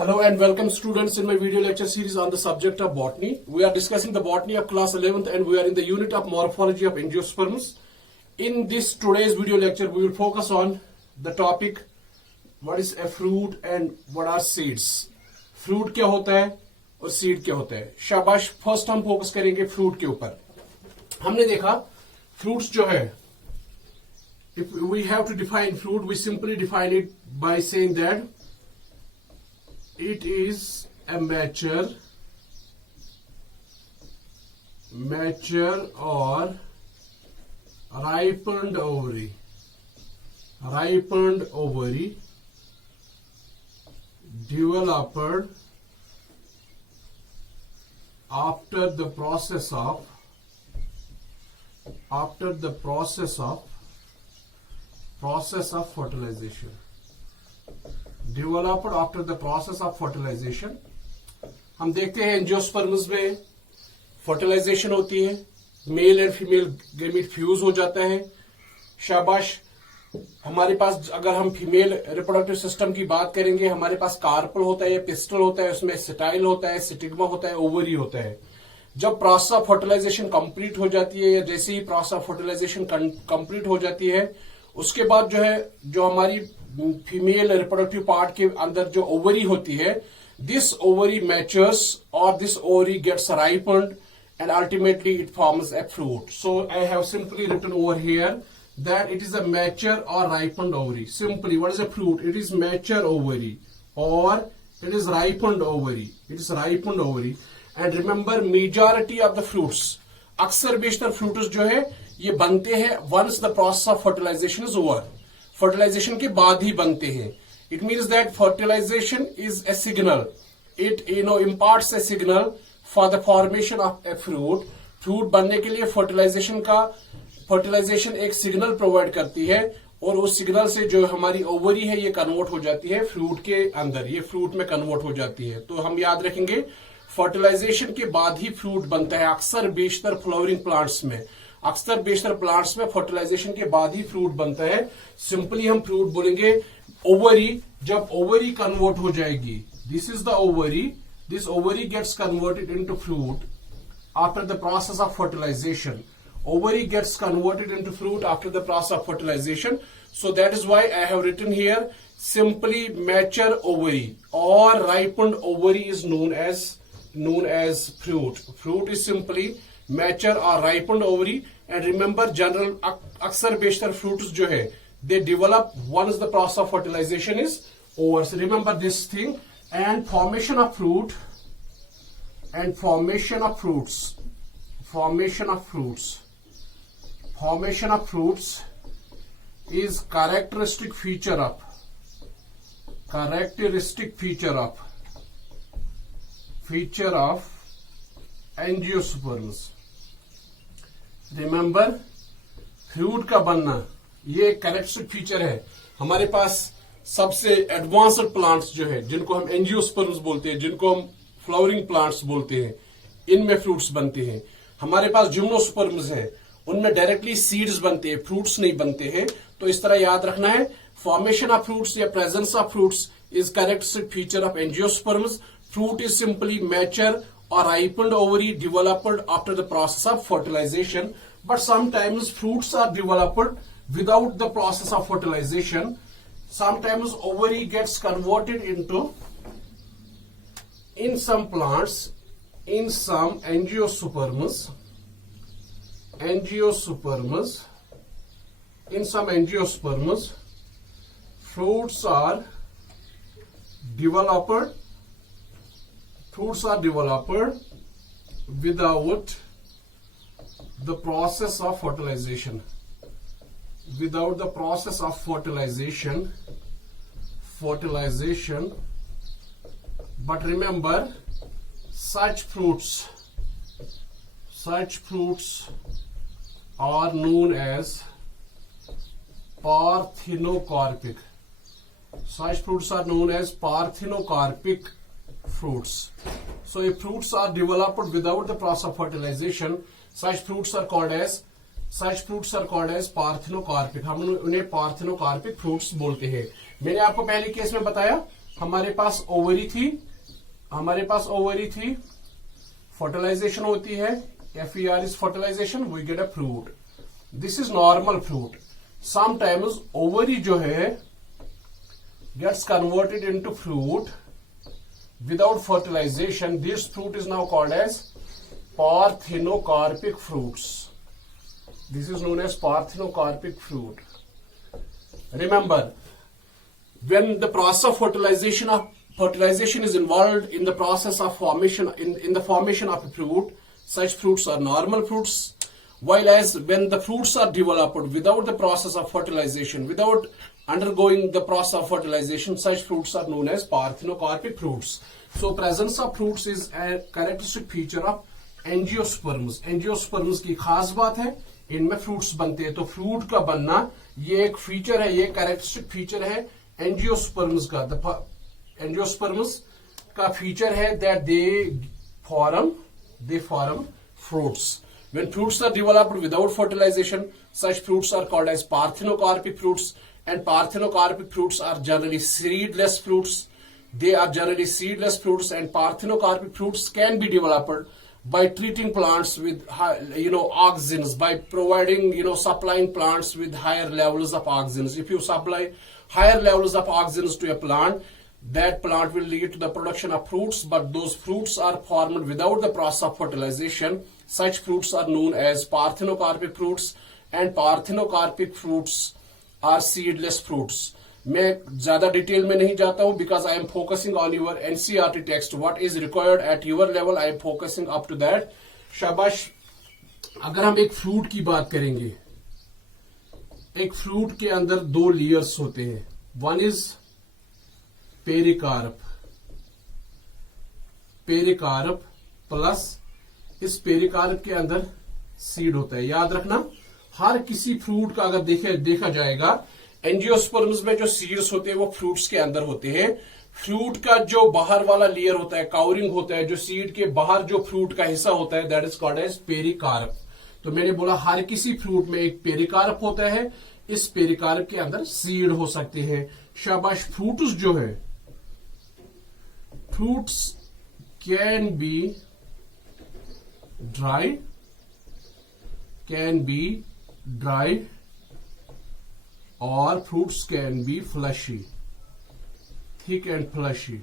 Hello and welcome students in my video lecture series on the subject of botany. We are discussing the botany of class 11th and we are in the unit of morphology of angiosperms. In this today's video lecture we will focus on the topic what is a fruit and what are seeds. Fruit क्या होता है और seed क्या होता है. शाबाश, first हम focus करेंगे फ्रूट के ऊपर. हमने देखा फ्रूट्स जो है, if we have to define fruit, we simply define it by saying that it is a mature or ripened ovary developed after the process of fertilization. Developed after the process of fertilization. हम देखते हैं angiosperms में fertilisation होती है, male and female gamete fuse हो जाता है. शाबाश, हमारे पास अगर हम फीमेल रिप्रोडक्टिव सिस्टम की बात करेंगे, हमारे पास कार्पल होता है या पिस्टल होता है, उसमें स्टाइल होता है, स्टिग्मा होता है, ओवरी होता है. जब प्रोसेस ऑफ फर्टिलाइजेशन कंप्लीट हो जाती है या जैसे ही प्रोसेस ऑफ फर्टिलाइजेशन कंप्लीट हो जाती है, उसके बाद जो है जो हमारी फीमेल रिप्रोडक्टिव पार्ट के अंदर जो ओवरी होती है, दिस ओवरी मैच्योर्स और this ovary gets ripened and ultimately it forms a fruit. So I have simply written over here that it is a mature or ripened ovary. Simply, what is a fruit? It is mature ovary or it is ripened ovary. It is ripened ovary. And remember, majority of the fruits, अक्सर बेशतर fruits जो है ये बनते हैं once the process of fertilization is over. Fertilization के बाद ही बनते हैं. It means that fertilization is a signal. It imparts a signal for the formation of a fruit. Fruit बनने के लिए फर्टिलाइजेशन एक सिग्नल प्रोवाइड करती है और उस सिग्नल से जो हमारी ओवरी है ये कन्वर्ट हो जाती है फ्रूट के अंदर, ये फ्रूट में कन्वर्ट हो जाती है. तो हम याद रखेंगे फर्टिलाइजेशन के बाद ही फ्रूट बनता है. अक्सर बेशतर फ्लावरिंग प्लांट्स में, अक्सर बेशतर प्लांट्स में फर्टिलाइजेशन के बाद ही फ्रूट बनता है. सिंपली हम फ्रूट बोलेंगे ओवरी. जब ओवरी कन्वर्ट हो जाएगी, this is the ovary. This ovary gets converted into fruit after the process of fertilization. Ovary gets converted into fruit after the process of fertilization. So that is why I have written here simply mature ovary or ripened ovary is known as fruit. Fruit is simply mature or ripened ovary. And remember, general अक्सर बेशतर fruits जो है they develop once the process of fertilization is over. So remember this thing. And formation of fruits is characteristic feature of angiosperms. Remember, fruit का बनना ये characteristic feature है. हमारे पास सबसे advanced plants जो है जिनको हम एंजियोस्पर्म्स बोलते हैं, जिनको हम फ्लावरिंग प्लांट्स बोलते हैं, इनमें फ्रूट्स बनते हैं. हमारे पास जिम्नोस्पर्म्स है, उनमें डायरेक्टली सीड्स बनते हैं, फ्रूट्स नहीं बनते हैं. तो इस तरह याद रखना है, फॉर्मेशन ऑफ फ्रूट्स या presence of fruits is characteristic feature of angiosperms. Fruit is simply mature or ripened ovary developed after the process of fertilization. But sometimes fruits are developed without the process of fertilization. Sometimes ovary gets converted into, in some plants, in some angiosperms, fruits are developed without the process of fertilization. Without the process of fertilization. But remember, such fruits are known as parthenocarpic. Such fruits are known as parthenocarpic fruits. So if fruits are developed without the process of fertilization, such fruits are called as parthenocarpic. हम उन्हें parthenocarpic fruits बोलते हैं. मैंने आपको पहले case में बताया हमारे पास ओवरी थी, फर्टिलाइजेशन होती है, FER is fertilisation, we get a fruit. This is normal fruit. Sometimes ovary जो है gets converted into fruit without fertilization. This fruit is now called as parthenocarpic fruits. This is known as parthenocarpic fruit. Remember, when the process of fertilization is involved in the process of formation in the formation of a fruit, such fruits are normal fruits. While as when the fruits are developed without the process of fertilization, without undergoing the process of fertilization, such fruits are known as parthenocarpic fruits. So presence of fruits is a characteristic feature of angiosperms. Angiosperms की खास बात है, इनमें fruits बनते हैं. तो fruit का बनना ये एक फीचर है, ये कैरेक्टरिस्टिक फीचर है एंजियोस्पर्म्स का. एंजियोस्पर्म्स का फीचर है that they form fruits. When fruits are developed without fertilization, such fruits are called as parthenocarpic fruits, and parthenocarpic fruits are generally seedless fruits. They are generally seedless fruits, and parthenocarpic fruits can be developed by treating plants with auxins, by providing supplying plants with higher levels of auxins. If you supply higher levels of auxins to a plant, that plant will lead to the production of fruits, but those fruits are formed without the process of fertilization. Such fruits are known as parthenocarpic fruits, and parthenocarpic fruits are seedless fruits. मैं ज्यादा detail में नहीं जाता हूं because I am focusing on your NCERT text. What is required at your level, I am focusing up to that. शाबाश. अगर हम एक फ्रूट की बात करेंगे, एक फ्रूट के अंदर दो लेयर्स होते हैं. वन इज पेरिकार्प प्लस इस पेरिकार्प के अंदर सीड होता है. याद रखना, हर किसी फ्रूट का अगर देखा जाएगा, एंजियोस्पर्म्स में जो सीड्स होते हैं वो फ्रूट्स के अंदर होते हैं. फ्रूट का जो बाहर वाला लेयर होता है, कावरिंग होता है, जो सीड के बाहर जो फ्रूट का हिस्सा होता है, that is called as pericarp. तो मैंने बोला हर किसी फ्रूट में एक पेरिकार्प होता है. इस पेरिकार्प के अंदर सीड हो सकते हैं. शाबाश. फ्रूट्स जो है, fruits can be dry or fruits can be fleshy, thick and fleshy.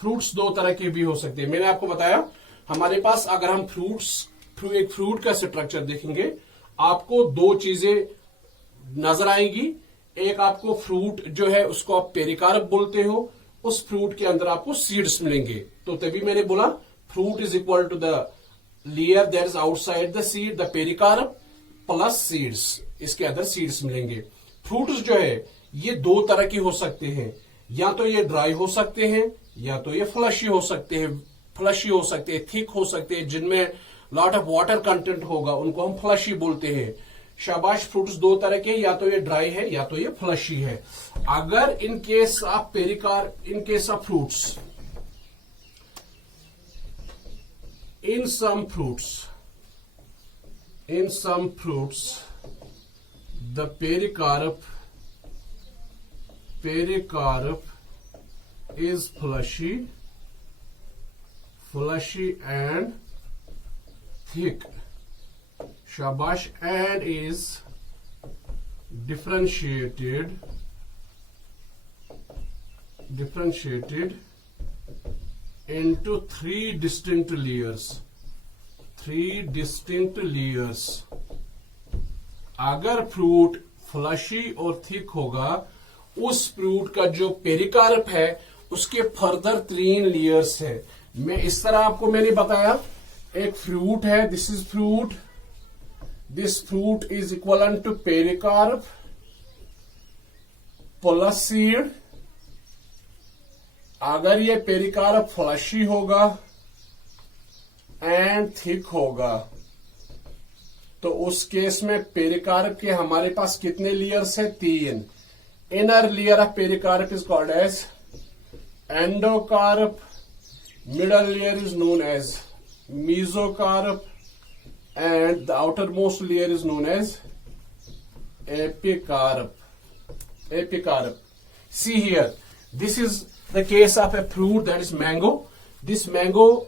Fruits दो तरह के भी हो सकते हैं. मैंने आपको बताया हमारे पास अगर हम एक फ्रूट का स्ट्रक्चर देखेंगे, आपको दो चीजें नजर आएंगी. एक आपको फ्रूट जो है उसको आप पेरिकार्प बोलते हो, उस फ्रूट के अंदर आपको सीड्स मिलेंगे. तो तभी मैंने बोला fruit is equal to the layer that is outside the seed, the pericarp plus seeds. इसके अंदर सीड्स मिलेंगे. फ्रूट्स जो है ये दो तरह के हो सकते हैं. या तो ये ड्राई हो सकते हैं, या तो ये फ्लशी हो सकते हैं, थिक हो सकते हैं, जिनमें लॉट ऑफ वाटर कंटेंट होगा, उनको हम फ्लशी बोलते हैं. शाबाश. फ्रूट्स दो तरह के, या तो ये ड्राई है या तो ये फ्लशी है. अगर इन case of fruits, in some fruits the pericarp is fleshy and thick. Shabash. And is differentiated into three distinct layers. अगर फ्रूट फ्लशी और थिक होगा, उस फ्रूट का जो पेरिकार्प है उसके फर्दर 3 लेयर्स है. मैं इस तरह आपको मैंने बताया, एक फ्रूट है, this is fruit, this fruit is equal to pericarp plus seed. अगर ये पेरिकार्प फ्लशी होगा एंड थिक होगा, तो उस केस में पेरिकार्प के हमारे पास कितने लेयर्स है? 3. Inner layer of pericarp is called as endocarp, middle layer is known as mesocarp, and the outermost layer is known as epicarp. See here, This is the case of a fruit, that is mango. This mango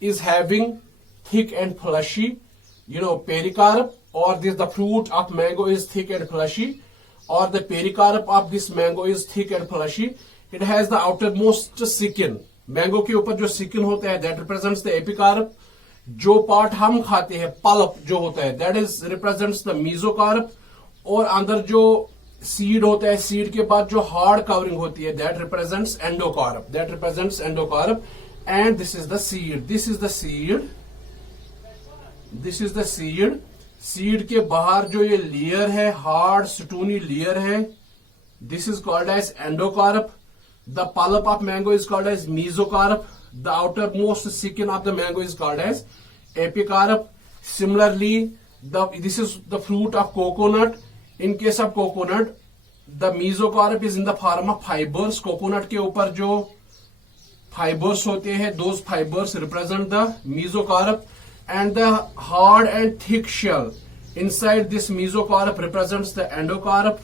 is having thick and fleshy, pericarp, or the fruit of mango is thick and fleshy, or the pericarp of this mango is thick and fleshy. It has the outermost skin. Mango के ऊपर जो skin होता है, that represents the epicarp. जो part हम खाते हैं, pulp जो होता है, that is represents the mesocarp. और अंदर जो सीड होता है, सीड के बाद जो हार्ड कवरिंग होती है, that represents endocarp. That represents endocarp. And this is the seed. This is the seed. This is the seed. Seed के बाहर जो ये लेयर है, हार्ड स्टूनी लेयर है, this is called as endocarp. The pulp of mango is called as mesocarp. The outermost skin of the mango is called as epicarp. Similarly, this is the fruit of coconut. In case of coconut, the mesocarp is in the form of fibers. Coconut के ऊपर जो fibers होते हैं, those fibers represent the mesocarp. And the hard and thick shell inside this mesocarp represents the endocarp.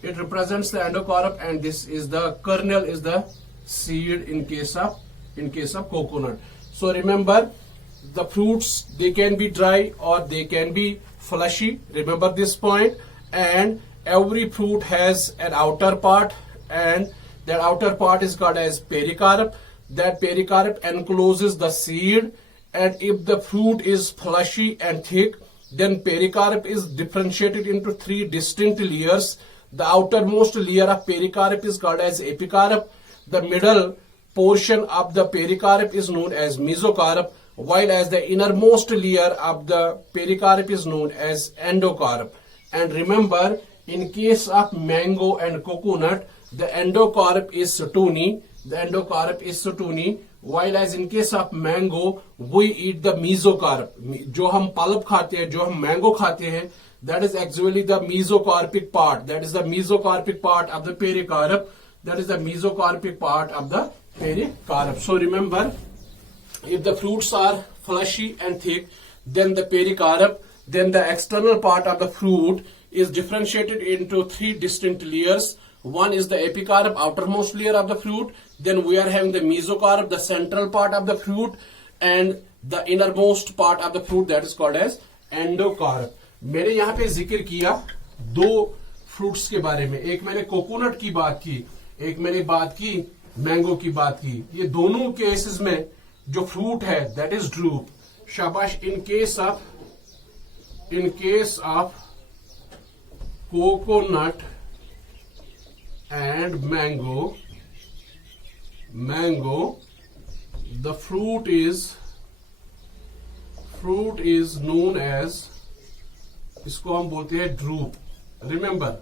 It represents the endocarp, and this is the kernel, is the seed in case of coconut. So remember, the fruits, they can be dry or they can be fleshy. Remember this point. And every fruit has an outer part, and that outer part is called as pericarp. That pericarp encloses the seed. And if the fruit is fleshy and thick, then pericarp is differentiated into three distinct layers. The outermost layer of pericarp is called as epicarp. The middle portion of the pericarp is known as mesocarp, while as the innermost layer of the pericarp is known as endocarp. And remember, in case of mango and coconut, the endocarp is stony. The endocarp is stony. While as in case of mango, we eat the mesocarp. जो हम pulp खाते हैं, जो हम mango खाते हैं, that is actually the mesocarpic part. That is the mesocarpic part of the pericarp. That is the mesocarpic part of the pericarp. So remember, if the fruits are fleshy and thick, then the pericarp, then the external part of the fruit is differentiated into three distinct layers. One is the epicarp, outermost layer of the fruit. Then we are having the mesocarp, the central part of the fruit, and the innermost part of the fruit, that is called as endocarp. मैंने यहाँ पे जिक्र किया दो fruits के बारे में. एक मैंने कोकोनट की बात की, एक मैंने बात की मैंगो की बात की. ये दोनों केसेस में जो फ्रूट है, दैट इज ड्रूप. शाबाश. In case of coconut and mango, the fruit is known as, इसको हम बोलते हैं ड्रूप. रिमेंबर,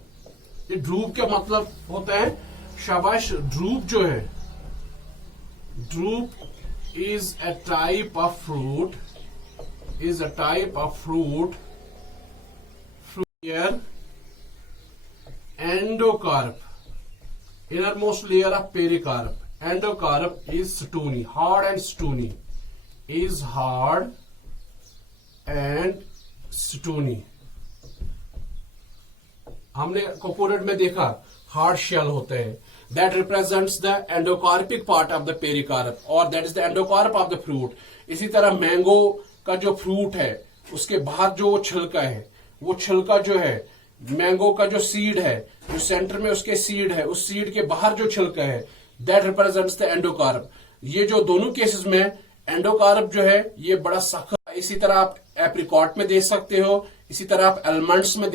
ये ड्रूप क्या मतलब होता है? शाबाश. ड्रूप जो है, drupe is a type of fruit here. Endocarp, innermost layer of pericarp. Endocarp is stony, hard and stony. Is hard and stony. हमने कोकोनट में देखा हार्ड शेल होते हैं. That represents the endocarpic part of the pericarp, or that is the endocarp of the fruit. इसी तरह mango का जो fruit है, उसके बाहर जो छिलका है, वो छिलका जो है, मैंगो का जो सीड है, जो सेंटर में उसके सीड है, उस सीड के बाहर जो छिलका है, दैट रिप्रेजेंट्स द एंडोकार्प. ये जो दोनों केसेस में एंडोकार्प जो है, ये बड़ा सख्त. इसी तरह आप एप्रिकॉट में देख सकते हो, इसी तरह आप आलमंड्स में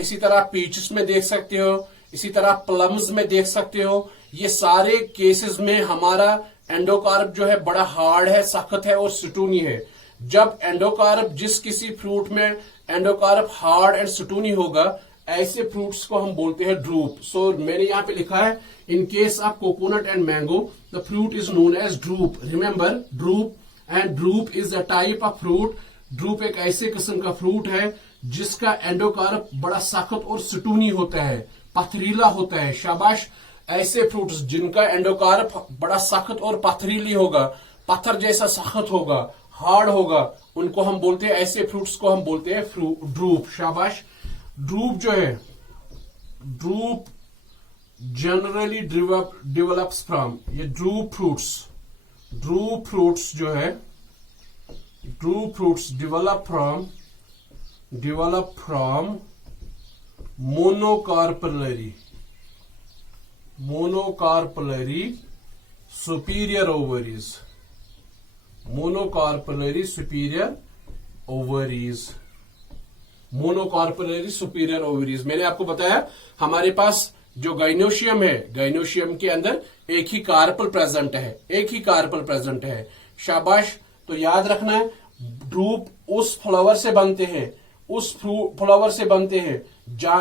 इसी तरह आप पीचेस में देख सकते हो, इसी तरह आप प्लम्स में देख सकते हो. ये सारे केसेस में हमारा एंडोकार्प जो है बड़ा हार्ड है, सख्त है और स्टूनी है. जब एंडोकार्प, जिस किसी फ्रूट में एंडोकार्प हार्ड एंड स्टूनी होगा, ऐसे फ्रूट्स को हम बोलते हैं ड्रूप. सो मैंने यहां पे लिखा है, in case of coconut and mango the fruit is known as drupe. Remember, drupe. And drupe is a type of fruit. Drupe एक ऐसे किस्म का फ्रूट है जिसका एंडोकार्प बड़ा सख्त और स्टूनी होता है, पथरीला होता है. शाबाश. ऐसे फ्रूट्स जिनका एंडोकार्प बड़ा सख्त और पथरीली होगा, पत्थर जैसा सख्त होगा, हार्ड होगा, उनको हम बोलते हैं, ऐसे फ्रूट्स को हम बोलते हैं ड्रूप. शाबाश. ड्रूप जो है, ड्रूप जनरली develops from, ये ड्रूप फ्रूट्स जो है, drupe fruits develop from monocarpellary superior ovaries. Monocarpellary superior ovaries. मैंने आपको बताया हमारे पास जो गाइनोशियम है, गाइनोशियम के अंदर एक ही कार्पल प्रेजेंट है। शाबाश। तो याद रखना है, ड्रूप उस फ्लावर से बनते हैं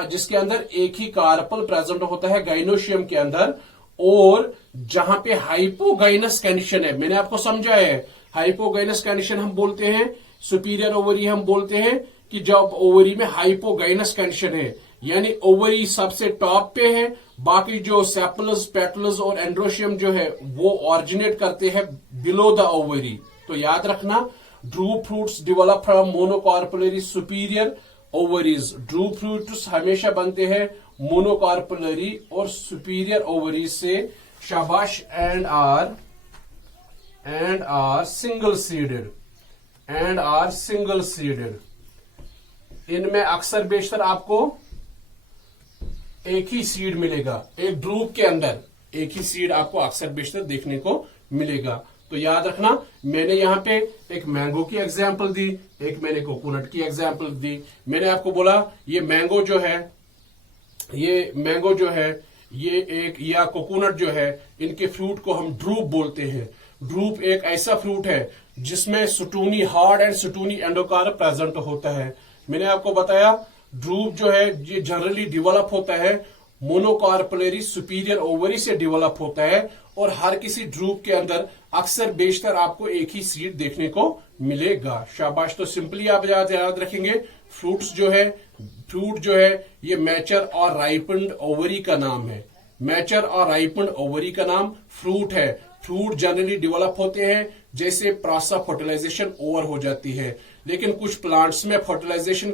जिसके अंदर एक ही कार्पल प्रेजेंट होता है गाइनोशियम के अंदर, और जहां पे हाइपोगाइनस कंडीशन है, मैंने आपको समझाया है, हाइपोगाइनस कंडीशन हम बोलते हैं, सुपीरियर ओवरी हम बोलते हैं कि जब ओवरी में हाइपोगाइनस कंडीशन है, यानी ओवरी सबसे टॉप पे है, बाकी जो सेपलस, पेटल्स और एंड्रोशियम जो है वो ऑरिजिनेट करते हैं बिलो द ओवरी। तो याद रखना, drupe fruits develop from monocarpellary superior ovaries. Drupe fruits हमेशा बनते हैं मोनोकार्पलरी और सुपीरियर ओवरीज से। शाबाश। And are single seeded. इनमें अक्सर बेशतर आपको एक ही सीड मिलेगा, एक ड्रूप के अंदर एक ही सीड आपको अक्सर बेशतर देखने को मिलेगा। तो याद रखना, मैंने यहाँ पे एक मैंगो की एग्जाम्पल दी, एक मैंने कोकोनट की एग्जाम्पल दी। मैंने आपको बोला ये मैंगो जो है ये एक, या कोकोनट जो है, इनके फ्रूट को हम ड्रूप बोलते हैं। ड्रूप एक ऐसा फ्रूट है जिसमें सुटूनी हार्ड एंड सुटूनी एंडोकार्प प्रेजेंट होता है। मैंने आपको बताया ड्रूप जो है ये जनरली डेवलप होता है मोनोकार्पलरी सुपीरियर ओवरी से डेवलप होता है, और हर किसी ड्रूप के अंदर अक्सर बेशतर आपको एक ही सीड देखने को मिलेगा। शाबाश। तो सिंपली आप याद रखेंगे, फ्रूट जो है ये मैचर और राइपन्ड ओवरी का नाम है। मैचर और राइपन्ड ओवरी का नाम फ्रूट है। फ्रूट जनरली डेवलप होते हैं जैसे प्रोसेस ऑफ फर्टिलाइजेशन ओवर हो जाती है, लेकिन कुछ प्लांट्स में फर्टिलाइजेशन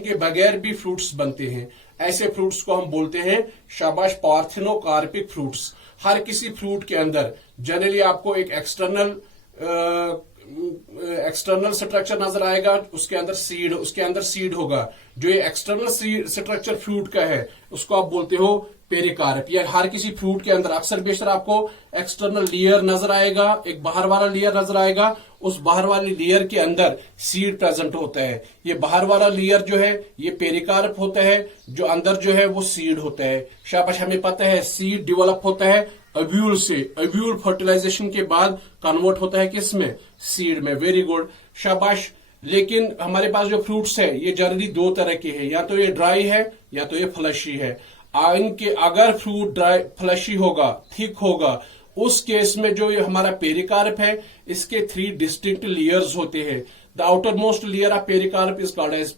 के बगैर भी फ्रूट्स बनते हैं। ऐसे फ्रूट्स को हम बोलते हैं, शाबाश, पार्थेनोकार्पिक फ्रूट्स। हर किसी फ्रूट के अंदर जनरली आपको एक एक्सटर्नल स्ट्रक्चर नजर आएगा, उसके अंदर सीड होगा। जो ये एक्सटर्नल स्ट्रक्चर फ्रूट का है उसको आप बोलते हो पेरिकार्प। या हर किसी फ्रूट के अंदर अक्सर बेशतर आपको एक्सटर्नल लेयर नजर आएगा, एक बाहर वाला लेयर नजर आएगा, उस बाहर वाली लेयर के अंदर सीड प्रेजेंट होता है। ये बाहर वाला लेयर जो है ये पेरिकार्प होता है, जो अंदर जो है वो सीड होता है। शाबाश। हमें पता है सीड डेवलप होता है ओव्यूल से, ओव्यूल फर्टिलाइजेशन के बाद कन्वर्ट होता है किसमें? सीड में। वेरी गुड, शाबाश। लेकिन हमारे पास जो फ्रूट्स है ये जनरली दो तरह के हैं, या तो ये ड्राई है या तो ये फ्लशी है। इनके अगर फ्रूट ड्राई फ्लशी होगा, थिक होगा, उस केस में जो ये हमारा पेरिकार्प है इसके 3 डिस्टिंक्ट लेयर्स होते हैं। The outermost layer of pericarp is called as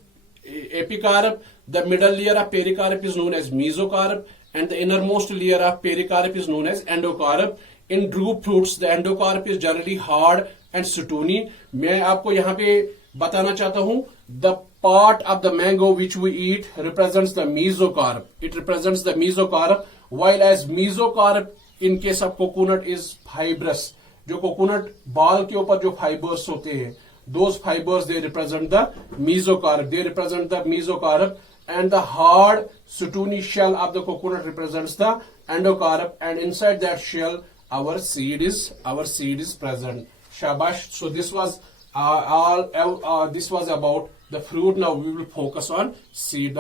epicarp, the middle layer of pericarp is known as mesocarp, and the innermost layer of pericarp is known as endocarp. In drupe fruits, the endocarp is generally hard and stony. मैं आपको यहाँ पे बताना चाहता हूँ, the part of the mango which we eat represents the mesocarp. It represents the mesocarp, while as mesocarp in case of coconut is fibrous. जो coconut बाल के ऊपर जो फाइबर्स होते हैं, those fibers they represent the mesocarp. They represent the mesocarp. And the hard stony shell of the coconut represents the endocarp, and inside that shell our seed is present. Shabash. So this was this was about the fruit. Now we will focus on seed.